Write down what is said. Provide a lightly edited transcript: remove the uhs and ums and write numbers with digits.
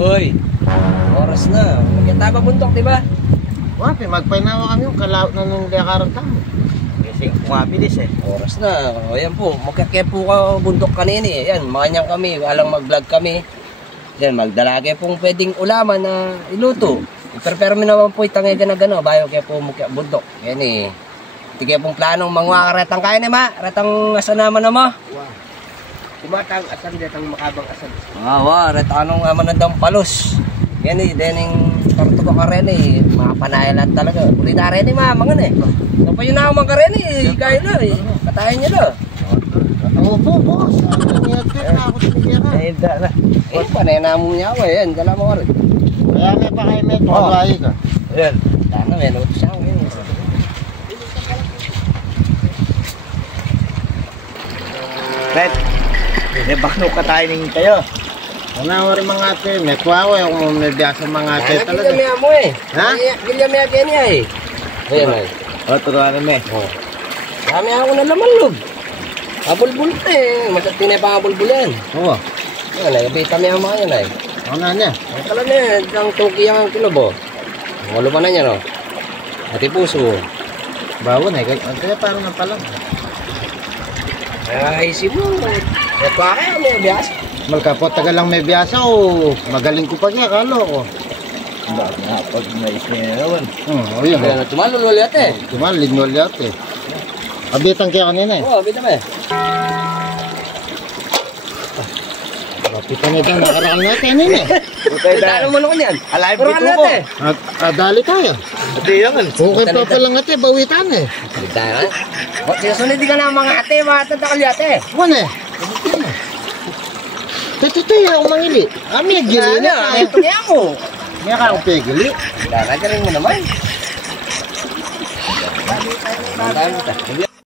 Uy, oras na. Magkita ba bundok, di ba? Wapi, magpainawa kami yung kalaot na nung lakaran tamo. Kasi kumabilis eh. Oras na. O yan po, magkakepo ka bundok kanini. Yan, manyang kami, alang mag-vlog kami. Yan, magdalage pong pwedeng ulaman na iluto. I-prepare mo naman po itangay na gano, bayo kaya po mukha bundok. Yan eh. Tigay pong planong mga retang kain eh ma. Retang asan naman na mo. Kumatang asan, retang makabang asan. Retang anong amanandang palos. Yan eh, dening tortuga ka rin eh. Mga panayalan talaga. Uli na rin eh ma, mangan eh. So pa yun na ako ka rin eh. Kayo na eh. Katayin nyo na. Opo, boss. Eh, panay na mo niya ako eh. Yan, dala mo ka rin. Kaya may pa kayo may tuwabahay ka. Yan. Dana, may notos siya ako yun. Red, bakno ka tayo ng tayo. Ano rin mga ate, may kuwawa yung may biyasa mga ate talaga. Gilya mo eh. Ha? Gilya mo yan niya eh. Ayan ay. Turuan namin. Dami ako na laman loob. Abulbul eh. Masatin na pa abulbul yan. Oo. Yan ay, bita mo yung mga yan ay. Ano na niya? Ang kala na yan, ang tuki ang kilobo. Ang ulo pa na niya no. Ati puso. Bawon eh, kaya parang nga pala. Ay, si mo. Ito kayo, may bias. Malkapo, tagal lang may biyasa o magaling ko pa niya, kalo ko. Bakit nga, pag naisip niya naman. Oo, yun. Kaya na tumalulol yate. Tumalin mo ulit eh. Abitan kaya kanina eh. Oo, bita mo eh. Kapitan ito, nakaraan natin kanina eh. Talo mo naman yan. Alive Puro dito ka ko. natin. Dali tayo. Hindi yan. Okay pa pala nga ate, bawitan eh. Bita na. Sinusunod di ka na mga ate, mga tatakal yate. Ano eh? Tito yung mangili. May gili na. Ito niya ako. May akong pegili. Daraja rin mo naman. Dami tayo.